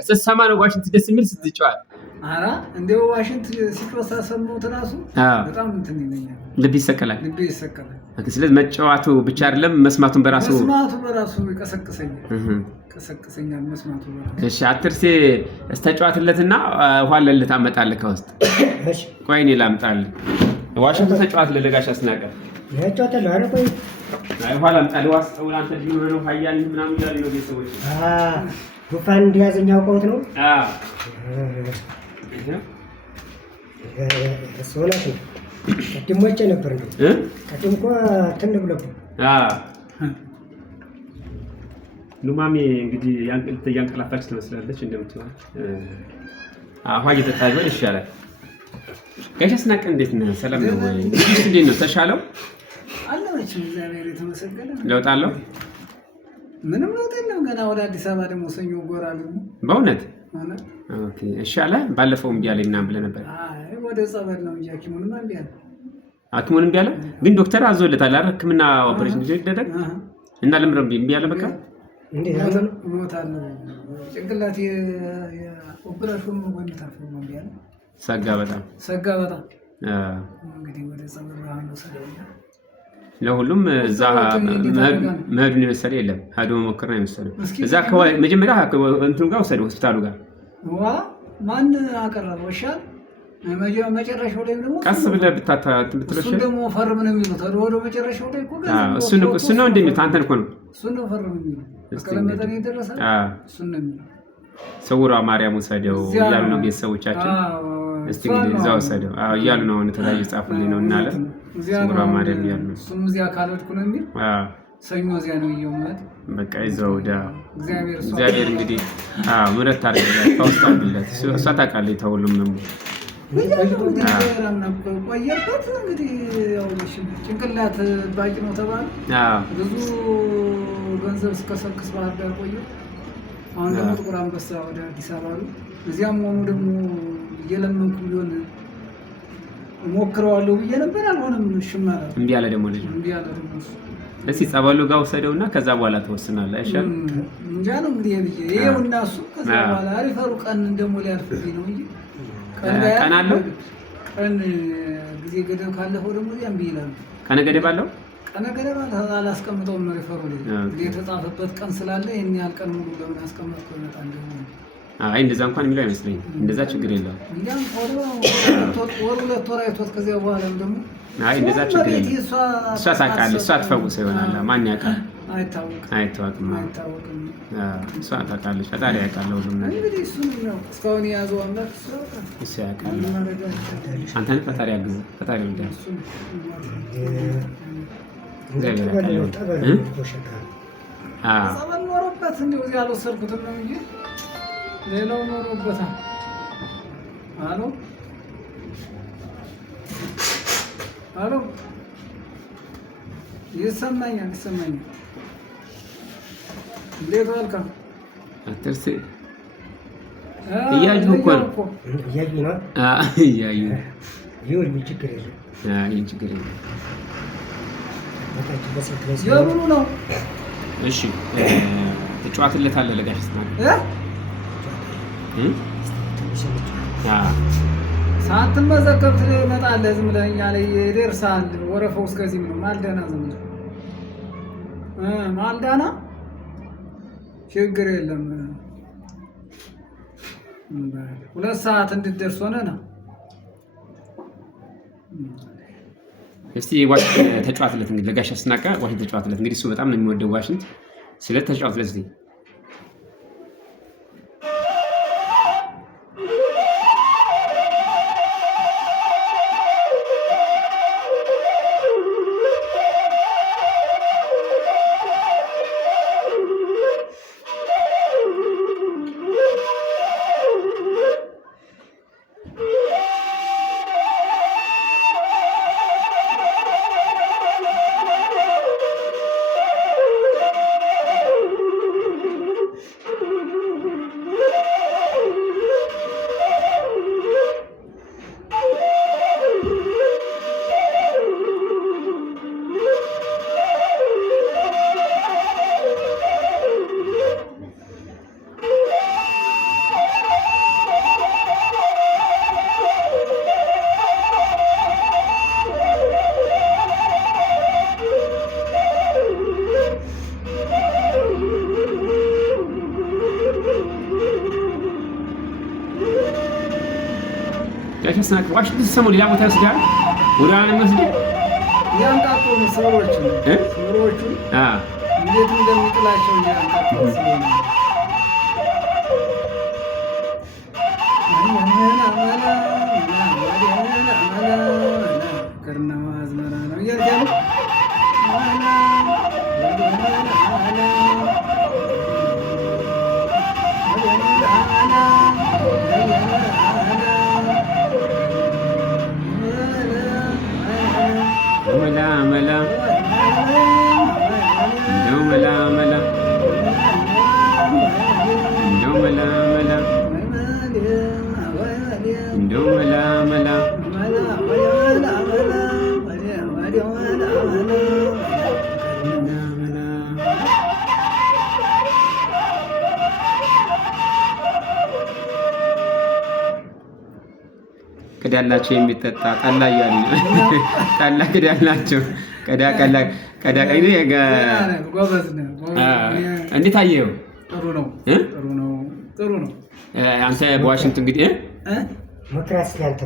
ስትሰማ ነው ዋሽንት ደስ የሚል ስትጫወት። ኧረ እንደው ዋሽንት ሲጮህ ሰማሁት እራሱ በጣም እንትን ይለኛል፣ ልብ ይሰቀላል። ስለዚህ መጫወቱ ብቻ አይደለም መስማቱን በራሱ ይቀሰቅሰኛል መስማቱ በራሱ። እሺ አትርሴ እስተጫወትለትና ውሃ ለልታ አመጣልህ ከውስጥ። እሺ ቆይ እኔ ላምጣልህ። ዋሽንቱ ተጫወትልህ ለጋሽ አስናቀ ያጫወተልህ። ኧረ ቆይ አይ ውሃ ላምጣልህ። ዋስጠው አንተ ቢሆን ነው ሀያል ምናምን ይላል ነው ቤተሰቦች። ጉንፋን እንዲያዘኝ አውቀውት ነው። እሱ እውነት ነው። ቅድም ወጭ ነበር እንዴ? ቅድም እኮ ትን ብለብኝ። ኑማሜ እንግዲህ ያንቀላፋች ትመስላለች እንደምትሆን። ውሃ እየጠጣች ቢሆን ይሻላል። ጋሽ አስናቀ እንዴት ነህ? ሰላም ነው ወይ? እንዴት ነው? ተሻለው? አለች እግዚአብሔር የተመሰገነ። ለውጥ አለው? ምንም ለውጥ የለም። ገና ወደ አዲስ አበባ ደግሞ ሰኞ ጎራሉ። በእውነት ኦኬ። እሺ አለ። ባለፈው እምቢ አለኝ ምናምን ብለህ ነበር። አይ ወደ ጸበል ነው እንጂ ሐኪሙንም እምቢ አለ። ሐኪሙንም እምቢ አለ። ግን ዶክተር አዞለታል አይደል? ሕክምና ኦፕሬሽን ይደረግ እና ለምን እምቢ አለ? በቃ እንዴ ሞታለሁ። ጭንቅላት የኦፕሬሽኑ ወንድ ታፈው ነው እምቢ አለ። ሰጋ በጣም እንግዲህ ወደ ጸበል ነው ሰደኛ። ለሁሉም እዛ መሄዱን የመሰለ የለም። ሄዶ መሞከር ነው የመሰለው። እዛ መጀመሪያ እንትኑ ጋር ወሰደው ሆስፒታሉ ጋር ማን አቀረበው? ወሻል መጨረሻው ላይ ደግሞ ቀስ ብለህ ብትለሽ እሱ ደግሞ ፈርም ነው የሚሉት። ወደ መጨረሻው ላይ እኮ እሱ ነው እንደሚሉት አንተን እኮ ነው እሱ ነው ፈርም የሚሉት። እስከለመጠን የደረሰ እሱ ነው የሚሉት። ሰውራ ማርያም ወሰደው እያሉ ነው ቤተሰቦቻችን። እስቲ እንግዲህ እዛው ወሰደው እያሉ ነው። አሁን የተለያዩ ጻፉልኝ ነው እና አለ ሰውራ ማርያም እያሉ ነው። እሱም እዚያ ካልወድኩ ነው የሚል ሰኞ እዚያ ነው እየውመት በቃ ይዘው እግዚአብሔር እንግዲህ ምሕረት ታደርግለት ታውስታብለት እሷ ታውቃለች። ተውሉም ነው ቆየበት እንግዲህ ያው ጭንቅላት ባቂ ነው ተባለ። ብዙ ገንዘብ እስከሰክስ ባህር ዳር ቆየ። አሁን ደግሞ ጥቁር አንበሳ ወደ አዲስ አበባ ነው። እዚያም ሆኖ ደግሞ እየለመንኩ ቢሆን ሞክረዋለሁ ብዬ ነበር። አልሆነም። ሽማራ እምቢ አለ ደግሞ ልጅ እምቢ አለ ደግሞ እስኪ ጸበሉ ጋር ወሰደውና ከዛ በኋላ ተወስናለህ አይሻልም? እንጃ ነው እንግዲህ ይሄው እና እሱ ከዛ በኋላ አሪፈሩ ቀን ደግሞ ሊያልፍብኝ ነው እንጂ ቀን አለው። ቀን ጊዜ ገደብ ካለፈው ደግሞ እምቢ ይላል። ቀነ ገደብ አለው። ቀነ ገደብ አላስቀምጠውም። ሪፈሩ ላይ የተጻፈበት ቀን ስላለ ይሄን ያህል ቀን ሙሉ ለምን አስቀመጥኩ ይመጣ እንደሆነ አይ እንደዛ እንኳን የሚለው አይመስለኝም። እንደዛ ችግር የለውም። እንዲያም ወር ሁለት ወር አይቶት ከዚያ በኋላም ደግሞ አይ እንደዛ ችግር የለውም። እሷ ታውቃለች። እሷ ትፈውሰው ይሆናል። ማን ያውቃል? አይታወቅም። እሷ ታውቃለች። ፈጣሪ ያውቃል ሁሉም ነገር። እንግዲህ እሱ ነው እስካሁን የያዘው አምላክ እሱ ያውቃል። አንተን ፈጣሪ ያግዝ። ፈጣሪ ይወዳል። እግዚአብሔር ያውቃል። ጸበል ኖሮበት እንደው እዚያ አልወሰድኩትም ነው እንጂ ሌላው ኖሮበታል። አሎ ይሰማኛል። እንዴት ዋልካ? አትርሴ እያዩ እኮ ነው። እያዩ ነው። እያዩ ይሁን ችግር የለም። ይሄን ችግር የለም። የምኑ ነው? እሺ ትጫወትለታለህ ለጋሽ አስናቀ ሳትመዘገብ ትመጣለህ። ዝም ብለህ እኛ ላይ ይደርሳል ወረፋው። እስከዚህ ነው ማልዳና። ዝም ብለህ ማልዳና ችግር የለም። 2 ሰዓት እንድትደርስ ሆነ ነው። እስቲ ዋሽንት ተጫወትለት እንግዲህ ለጋሽ አስናቀ ዋሽንት ተጫወትለት እንግዲህ እሱ በጣም ነው የሚወደው ዋሽንት። ተጫወትለት እስቲ ጋሽ አስናቀ ዋሽንት ሲሰሙ ሌላ ቦታ ይወስዳል። ወደ አለ መስጊድ ያንቃጡ ሰዎቹ እንዴት እንደሚጥላቸው ያንቃጡ ስለሆነ ቅዳላቸው የሚጠጣ ጠላ እያሉ ጠላ ቅዳላቸው ቀዳ እንዴት አየኸው? ጥሩ ነው። አንተ በዋሽንት እንግዲህ መክራት ስላንተ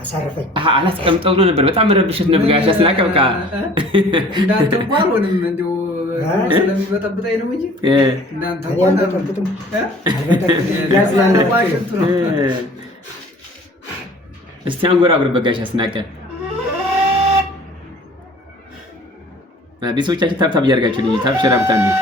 አሳረፈኝ። አላስቀምጠው ብሎ ነበር። በጣም ረብሸት ነበር ጋሽ አስናቀ። በቃ እንዳንተ እንኳን ወንም እንደው ስለሚበጠብጠኝ ነው እንጂ እንዳንተ እንኳን አልበጠብጥም። እስቲ አንጎራጉር ጋሽ አስናቀ። ቤተሰቦቻችን ታብታብ እያደረጋችሁ ነው። ታብ ሸራብታ ነው።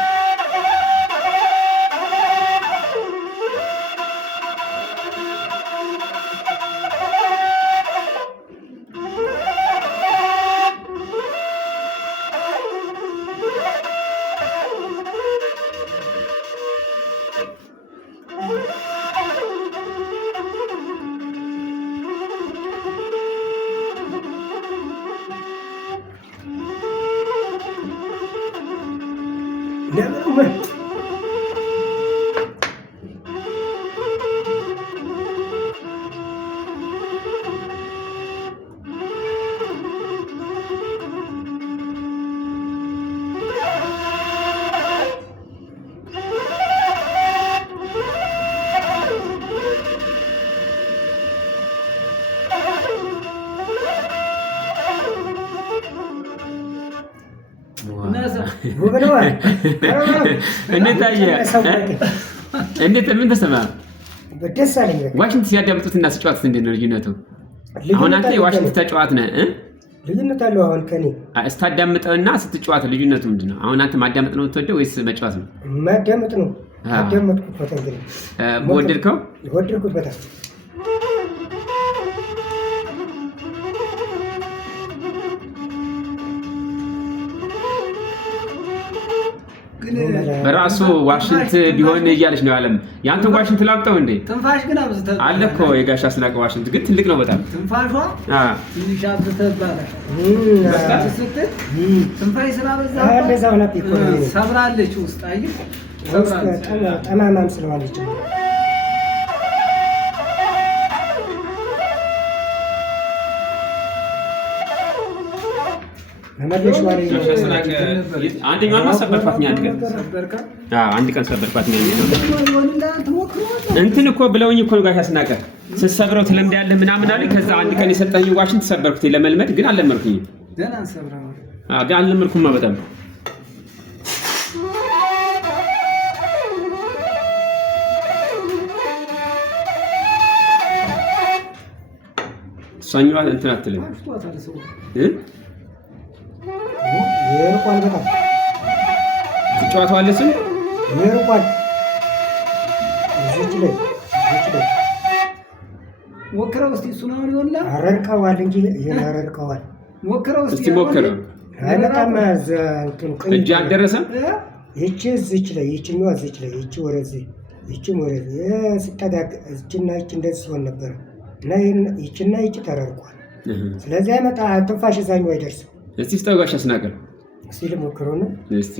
እንዴት ምን ተሰማ? ደስ አለኝ። ዋሽንት ሲያዳምጡትና ሲጫወቱት እንዴት ነው ልዩነቱ? አሁን አንተ የዋሽንት ተጫዋት ነህ እ ልዩነት አለው። አሁን ከኔ ስታዳምጠውና ስትጫወት ልዩነቱ ምንድን ነው? አሁን አንተ ማዳመጥ ነው የምትወደው ወይስ መጫወት ነው? ማዳመጥ ነው። አዳመጥኩት። እንግዲህ ወደድከው? ወደድኩት በጣም። በራሱ ዋሽንት ቢሆን እያለች ነው ዓለም። ያንተ ዋሽንት ላምጠው እንዴ? ትንፋሽ ግን አብዝተህ አለ እኮ የጋሽ አስናቀ ዋሽንት ግን ትልቅ ነው በጣም። ትንፋሿ ትንሽ አብዝተህ ባላሽ በቃ ስትል ትንፋሽ ስላበዛ እንደዛው ነው እኮ ሰብራለች ውስጥ አይደል? ሰብራለች ጠማማም ስለሆነች አንድ ቀን ሰበርኳት። እንትን እኮ ብለውኝ እኮ ጋሽ አስናቀ ስትሰብረው ትለምዳለህ ምናምን አለኝ። ከዛ አንድ ቀን የሰጠኝ ዋሽንት ተሰበርኩት ለመልመድ ግን አልለመድኩኝም። ግን አልለመድኩማ በጣም እሷኛዋ እንትን አትልም የርቋል በጣም ትጫወተዋለህ። ስም የርቋል እዚች ላይ ሞክረው እስቲ እሱ ነው ይሆንላ። አረርቀዋል እንጂ ያረርቀዋል። ሞክረው እስቲ ሞክረው። አይመጣም። እጅ አልደረሰም። ይቺ እዚች ላይ ይቺኛዋ እዚች ላይ ይቺ ወደዚህ ይቺም ወደዚህ ስታዳቅ እዚችና ይቺ እንደዚህ ሲሆን ነበር እና ይቺና ይቺ ተረርቋል። ስለዚህ አይመጣ ትንፋሽ እዛኛው አይደርስም። እስቲ ስጠው ጋሽ አስናቀ። እስቲ ልሞክረው ነው እስቲ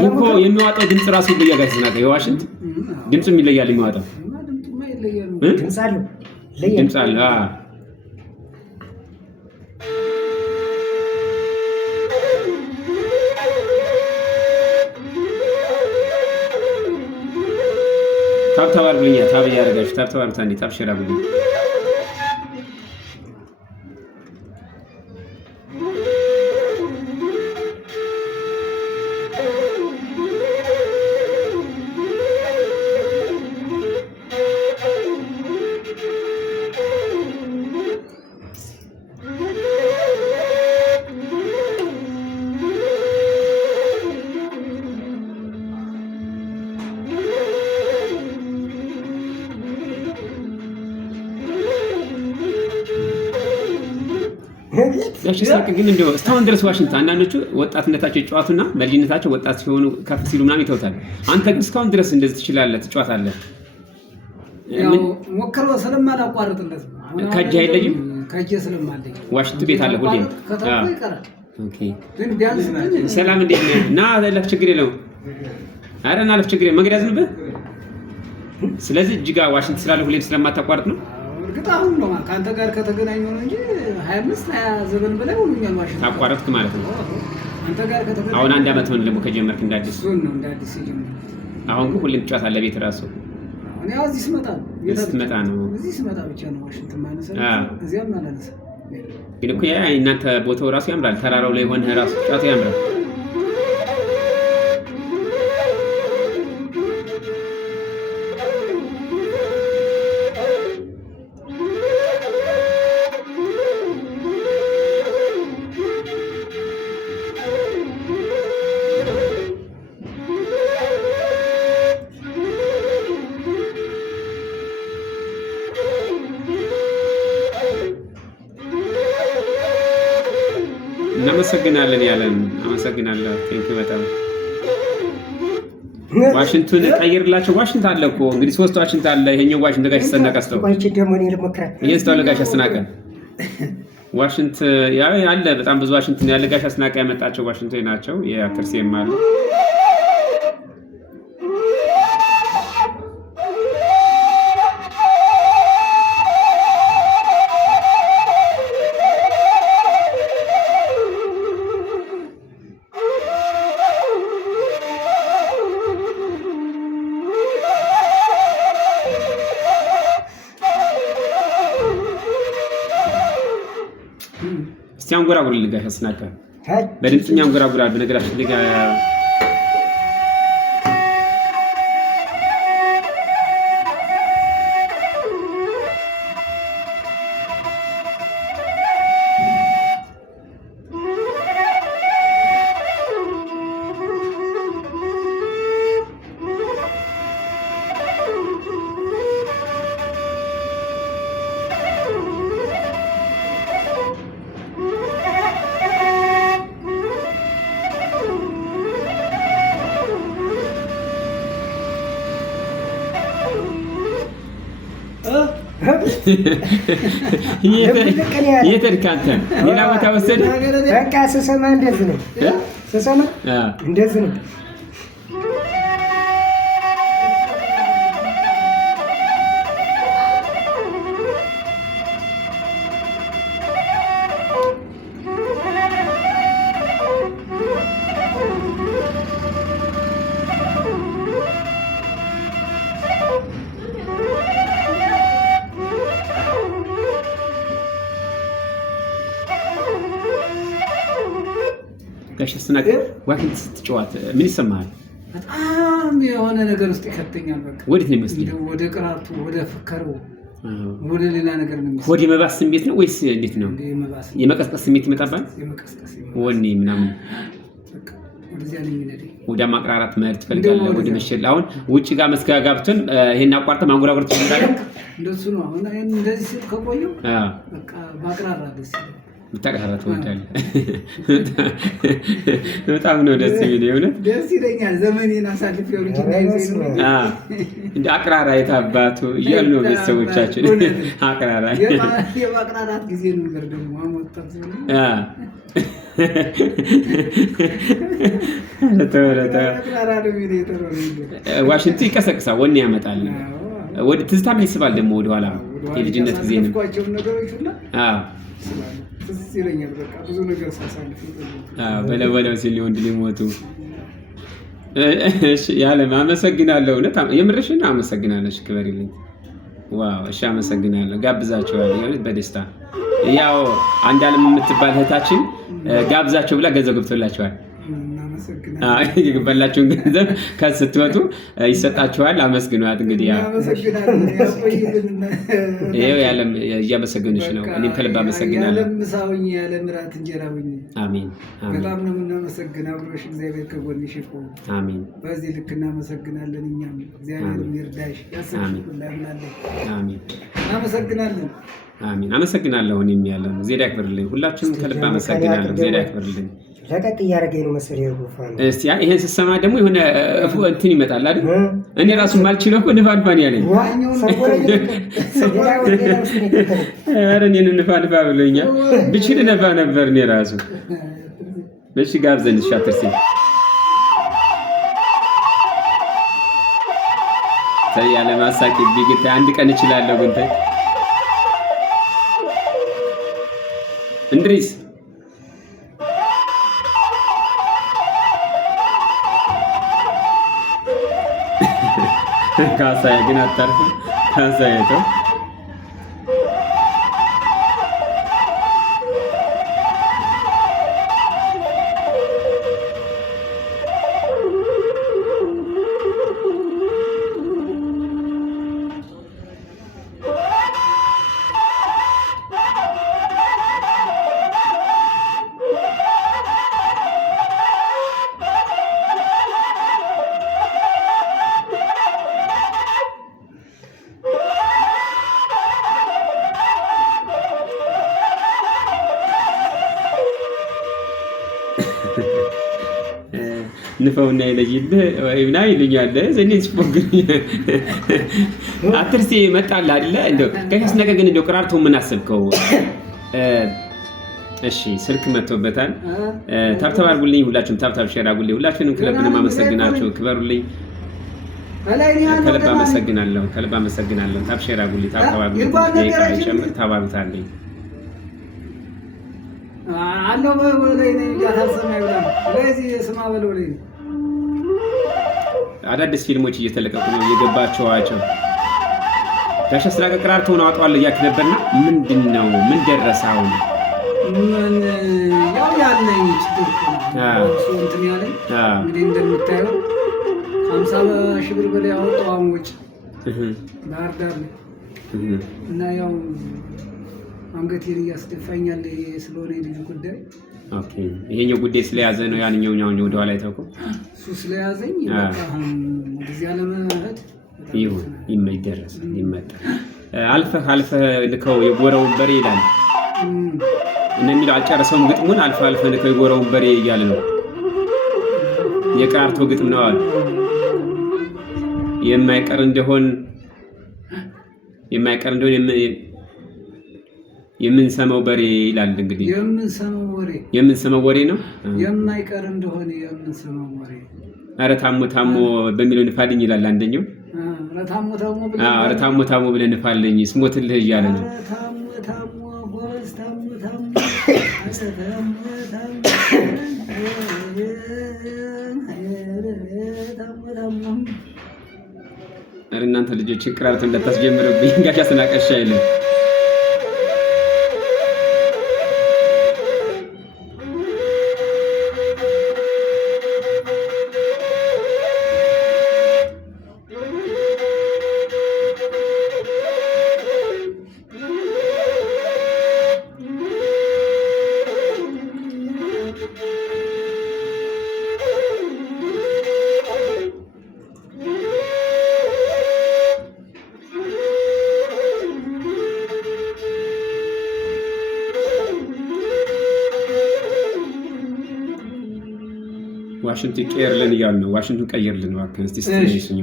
እኮ የሚዋጣው ድምፅ ራሱ ይለያል። ጋሽ አስናቀ የዋሽንት ድምፅም ይለያል። የሚዋጣው ድምፅ አለው። ታብ አድርጉልኛ። ታብ እያደረጋችሁ ታብ አድርጉት። አንዴ ታብ ሼር አድርጉልኝ። ጋሽ አስናቀ ግን እንደው እስካሁን ድረስ ዋሽንት አንዳንዶቹ ወጣትነታቸው ይጫወቱና በልጅነታቸው ወጣት ሲሆኑ ከፍ ሲሉ ምናምን ይተውታል። አንተ ግን እስካሁን ድረስ እንደዚህ ትችላለህ፣ ትጫወታለህ። ያው ሞክረው ስለማላቋርጥለት ከእጅ አይለይም። ከእጅ ስለማለኝ ዋሽንት ቤት አለ ሁሌም። ኦኬ ግን ቢያንስ ሰላም እንዴት ነህ? ና አለፍ ችግር የለውም። ኧረ ና አለፍ ችግር የለውም። መንገድ ያዝንብህ። ስለዚህ እጅጋ ዋሽንት ስላለ ሁሌም ስለማታቋርጥ ነው። እርግጥ አሁን ነው ከአንተ ጋር ከተገናኘው ነው እንጂ 25 ዘበን በላይ ሆኖኛል። ዋሽንት ታቋረጥክ ማለት ነው። አንተ ጋር ከተገናኘው አሁን 1 ዓመት ሆነ ደግሞ ከጀመርክ እንዳዲስ ነው እንዳዲስ ጀመርክ። አሁን ግን ሁሌም ትጫወታለህ ቤት ራሱ። እኔ እዚህ ስመጣ ነው እዚህ ስመጣ ብቻ ነው ዋሽንት ማነሳ እዚያም አላነሳ። ግን እኮ ያ እናንተ ቦታው ራሱ ያምራል። ተራራው ላይ ሆነህ ራሱ ጫወታ ያምራል። እናመሰግናለን ያለን አመሰግናለሁ። ቴንኪው በጣም ዋሽንቱን ቀይርላቸው። ዋሽንት አለ እኮ እንግዲህ 3 ዋሽንት አለ። ይሄኛው ዋሽንት ጋሽ አስናቀ አስተው ይሄስ አስናቀ ዋሽንት ያው አለ። በጣም ብዙ ዋሽንት ነው ያለ። ጋሽ አስናቀ ያመጣቸው ዋሽንቶች ናቸው። የአክተርሲየም አለ። እስቲ አንጎራጉርልኝ ጋሽ አስናቀ በድምጽኛ አንጎራጉራል። በነገራችን ላይ የተድካንተ ሌላ ቦታ ወሰደ። በቃ ስሰማ እንደዚህ ነው። ስሰማ እንደዚህ ነው። ጋሽ አስናቀ ዋሽንት ስትጫወት ምን ይሰማሃል? በጣም የሆነ ነገር ውስጥ ይከተኛል። በቃ ወዴት ነው የሚመስለው? ወደ ቅራቱ፣ ወደ ፍከረው፣ ወደ ሌላ ነገር ነው የሚመስለው። ወደ መባስ ስሜት ነው ወይስ እንዴት ነው? የመቀስቀስ ስሜት ይመጣባል። ወኔ ምናምን ወደ ማቅራራት መሄድ ትፈልጋለህ? ወደ መሸል አሁን ውጪ ጋር መስጋ ጋብተን ይሄን አቋርጠህ ማንጎራጎር ትፈልጋለህ? እንደሱ ነው። አሁን እንደዚህ ከቆየው በቃ ማቅራራት ደስ ይላል። ብታቀራራ ትወዳለህ? በጣም ነው ደስ የሚል የእውነት ደስ ይለኛል። ዘመኔን አሳልፌው ልጅ እንደ አቅራራ የታባቱ እያሉ ነው ቤተሰቦቻችን። አቅራራ የማቅራራት ጊዜ ነበር ደግሞ አሞጣት ዋሽንቱ ይቀሰቅሳል፣ ወኔ ያመጣል፣ ወደ ትዝታም ይስባል። ደግሞ ወደኋላ የልጅነት ጊዜ ነው። በለው ሲል ወንድ ሊሞቱ ያለም አመሰግናለሁ። እውነት የምርሽን አመሰግናለሁ። ክበሪልኝ። ዋው እሺ፣ አመሰግናለሁ። ጋብዛቸዋለሁ በደስታ ያው አንድ አለም የምትባል እህታችን ጋብዛቸው ብላ ገንዘብ ገብቶላቸዋል። የገባላችሁን ገንዘብ ከስትወጡ ይሰጣችኋል። አመስግኗት። እንግዲህ ይኸው ያለም እያመሰገንሽ ነው። እኔም ከልብ አመሰግናለሁ። የዓለም እራት እንጀራ ሁኚ። አሜን። በጣም ነው የምናመሰግነው። አብሮሽ እግዚአብሔር ከጎንሽ ይሁን። አሜን። በዚህ ልክ እናመሰግናለን። እኛም እግዚአብሔር ይርዳሽ፣ ያሰብሽላለን። አሜን። እናመሰግናለን። አሜን። አመሰግናለሁ። እኔም ያለው እግዚአብሔር ያክብርልኝ። ሁላችሁም ከልብ አመሰግናለሁ። እግዚአብሔር ያክብርልኝ። ለቀቅ እያደረገኝ ነው መሰለኝ ጉፋን። እስቲ ይሄን ስትሰማ ደግሞ የሆነ እንትን ይመጣል አይደል? እኔ ራሱ ማልችለው እኮ ንፋንፋን ያለኝ ኧረ እኔን ንፋንፋ ብሎኛል። ብችል ነፋ ነበር እኔ ራሱ። እሺ ጋብዘን ሻትርሲ ያለ ማሳቂ ቢግታ አንድ ቀን እችላለሁ። ግን ተይ እንድሪስ ካሳዬ ግን አታርፍም። ካሳዬ ተው ንፈውና ይለይልህ ወይና ይሉኛል። ዘኔ ስፖግኝ አትርሲ መጣላ አይደለ? እንደው ከያስ ነገር ግን እንደው ቀራርቶ ምን አሰብከው? እሺ ስልክ መጥቶበታል። ታብታብ አድርጉልኝ፣ ሁላችሁም ታብታብ ሼር አድርጉልኝ። ሁላችሁንም ከልብ አመሰግናችሁ፣ ክበሩልኝ። ከልብ አመሰግናለሁ፣ ከልብ አመሰግናለሁ። ታብ ሼር አድርጉልኝ፣ ታብታብ አድርጉልኝ። ይጨምር ታባሉታለኝ አለው በላይ ነው ያታሰማ ይላል። ስለዚህ ስማ በለው ላይ አዳዲስ ፊልሞች እየተለቀቁ ነው፣ እየገባቸዋቸው ጋሽ አስራቀ ቀራርቶ ነው አጥዋል እያልክ ነበርና ምንድነው? ምን ደረሰው? ምን ያው ያለኝ ችግር ነው እንትን ያለኝ እንግዲህ እንደምታየው 50 ብር በላይ አወጣው ወጪ ባህር ዳር እና ያው አንገቴን እያስደፋኛል ስለሆነ የልጁ ጉዳይ። ኦኬ ይሄኛው ጉዳይ ስለያዘ ነው ያንኛው ወደ ኋላ አይተውኩ እሱ ስለያዘኝ በጣም እንደዚህ ያለመህት ይመደረስ ይመጣ አልፈህ ልከው የጎረውን በሬ ይላል እና የሚለው አልጨረሰውም ግጥሙን። አልፈህ ልከው የጎረውን በሬ እያለ ነው የቀራርቶ ግጥም ነው አለ። የማይቀር እንደሆን የምንሰማው በሬ ይላል። እንግዲህ የምንሰማው ወሬ ነው የማይቀር እንደሆነ የምንሰማው ወሬ። ኧረ ታሞ በሚለው ንፋልኝ ይላል አንደኛው። ኧረ ታሞ ብለህ ንፋልኝ ስሞትልህ እያለ ነው። ኧረ እናንተ ልጆች ቅራርት እንዳታስጀምርብኝ ጋሽ አስናቀሻ አይልም። ዋሽንቱ ይቀየርልን እያሉ ነው። ዋሽንቱን ቀይርልን እባክህ እስቲ ስትነሽኝ።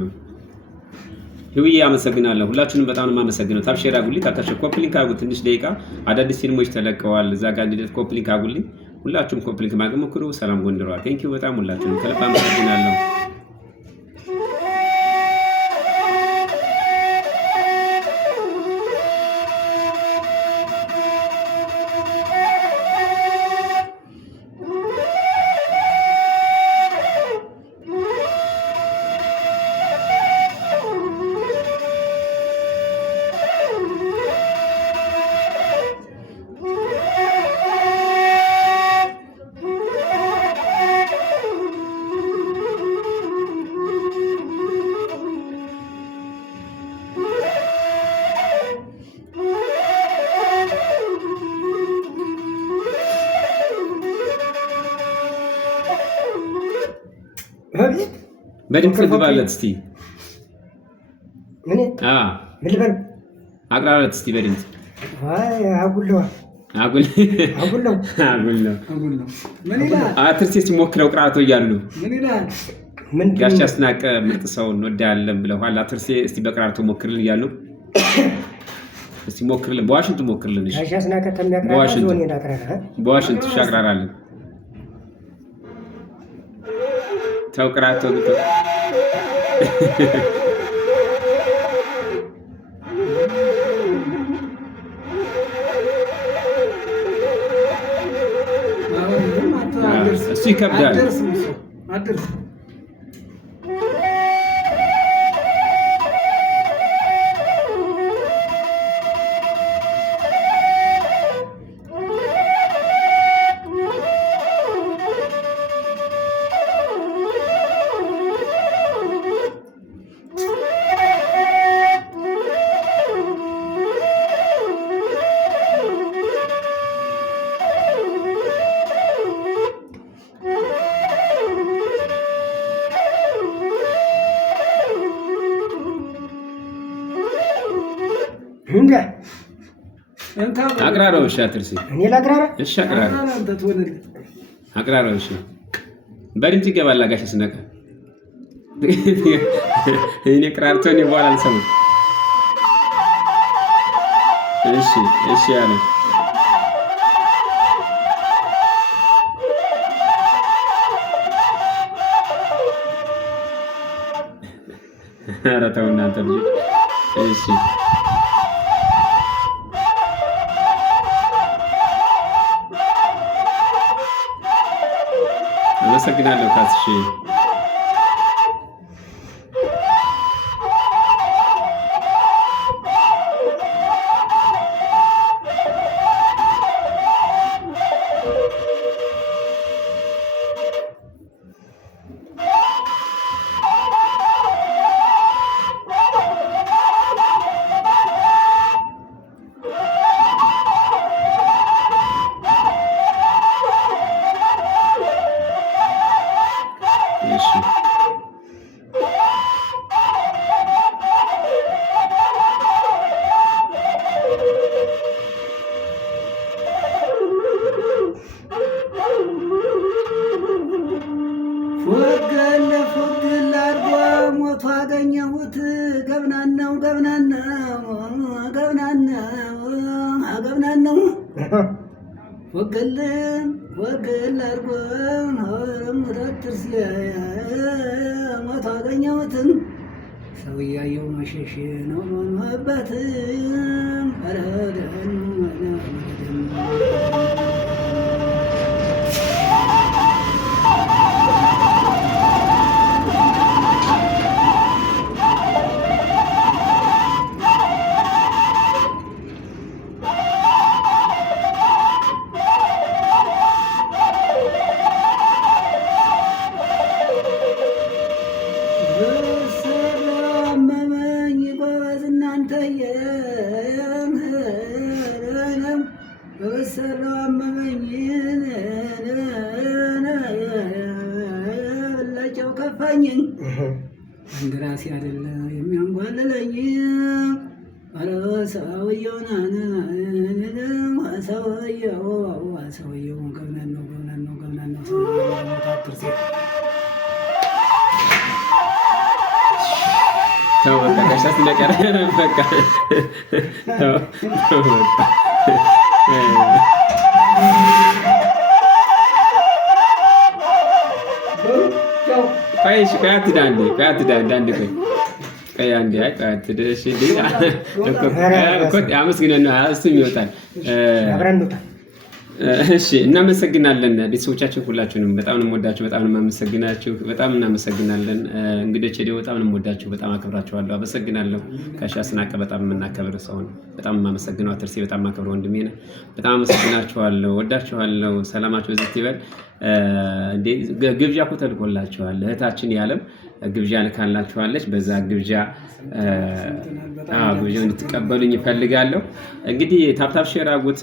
ህውዬ አመሰግናለሁ። ሁላችሁንም በጣም ነው የማመሰግነው። ታብሼር አጉልኝ፣ ታብሼር ኮፕሊንክ አጉ። ትንሽ ደቂቃ አዳዲስ ፊልሞች ተለቀዋል እዛ ጋር እንዴት ኮፕሊንክ አጉልኝ። ሁላችሁም ኮፕሊንክ ማድረግ ሞክሩ። ሰላም ጎንደሯ። ቴንኪው በጣም ሁላችሁንም ከልብ አመሰግናለሁ። በድምፅ ግባለት እስቲ ምን ልበል? አቅራረት እስቲ በድምፅ አጉለው አትርሴ ሲሞክረው ቅራቶ እያሉ ጋሽ አስናቀ ምርጥ ሰው እንወዳለን ብለዋል። አትርሴ እስቲ በቅራቶ ሞክርልን እያሉ እስቲ ሞክርልን። በዋሽንቱ ሞክርልን። እሺ ጋሽ አስናቀ ተሚያቅራራ ዞን ይናቅራራ በዋሽንቱ ሻቅራራለን ተው ቅራቶ እሱ ይከብዳል። አቅራራው እሺ አትርሲ እኔ ላቅራራ እሺ አቅራራው እሺ በድምፅ ይገባል። ጋሽ አስናቀ እኔ ቅራርቶኝ በኋላ አልሰማም። እሺ ያለ ኧረ ተው እናንተ ልጅ እሺ አመሰግናለሁ ካስሽ ፎግል አድርጎ ሞቶ አገኘሁት። ገብናናው ፎግል አድርጎ ሞቶ አገኘሁት። ሰው እያየው መሸሽ ነው መሆንበት በበሰለው አመመኝ ብላቸው ከፋኝ አንድ ራሴ አይደለ የሚያንጓልለኝ ሰውየው ሰውየው ገምናን ነው ተው በቃ ከሻስ እንደቀረ በቃ ተው በቃ ቆይ አትዳንዴ ቆይ አንዴ አትደሽ አመስግነን ነው እሱም ይወጣል። እሺ እናመሰግናለን ቤተሰቦቻችን ሁላችሁንም በጣም ነው የምወዳችሁ፣ በጣም ነው የማመሰግናችሁ፣ በጣም እናመሰግናለን። እንግዲህ ዴው በጣም ነው የምወዳችሁ፣ በጣም አከብራችኋለሁ፣ አመሰግናለሁ። ከሻስናቀ በጣም የምናከብር ሰው ነው። በጣም የማመሰግነው አትርሴ በጣም ማከብረው ወንድሜ ነው። በጣም አመሰግናችኋለሁ፣ ወዳችኋለሁ። ሰላማችሁ በዚህ ይበል። ግብዣ እኮ ተልኮላችኋል። እህታችን ያለም ግብዣ ልካላችኋለች። በዛ ግብዣ ግብዣውን እንድትቀበሉኝ ይፈልጋለሁ። እንግዲህ ታፕታፕ ሼር አድርጉት።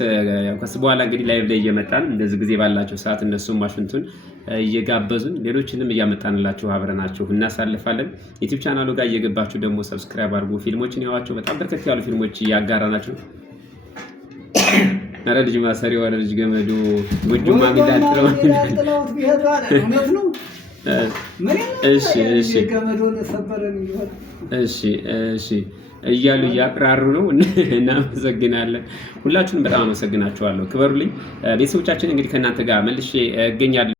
ከዚህ በኋላ እንግዲህ ላይቭ ላይ እየመጣን እንደዚህ ጊዜ ባላቸው ሰዓት እነሱም ዋሽንቱን እየጋበዙን ሌሎችንም እያመጣንላችሁ አብረናችሁ እናሳልፋለን። ዩቲዩብ ቻናሉ ጋር እየገባችሁ ደግሞ ሰብስክራይብ አድርጉ። ፊልሞችን ያዋቸው በጣም በርከት ያሉ ፊልሞች እያጋራናችሁ ኧረ ልጅ ማሰሪ ወረ ልጅ ገመዱ ጉጁማ ሚዳጥለው እሺ እያሉ እያቅራሩ ነው። እናመሰግናለን። ሁላችሁንም በጣም አመሰግናችኋለሁ። ክበሩልኝ ቤተሰቦቻችን። እንግዲህ ከእናንተ ጋር መልሼ እገኛለሁ።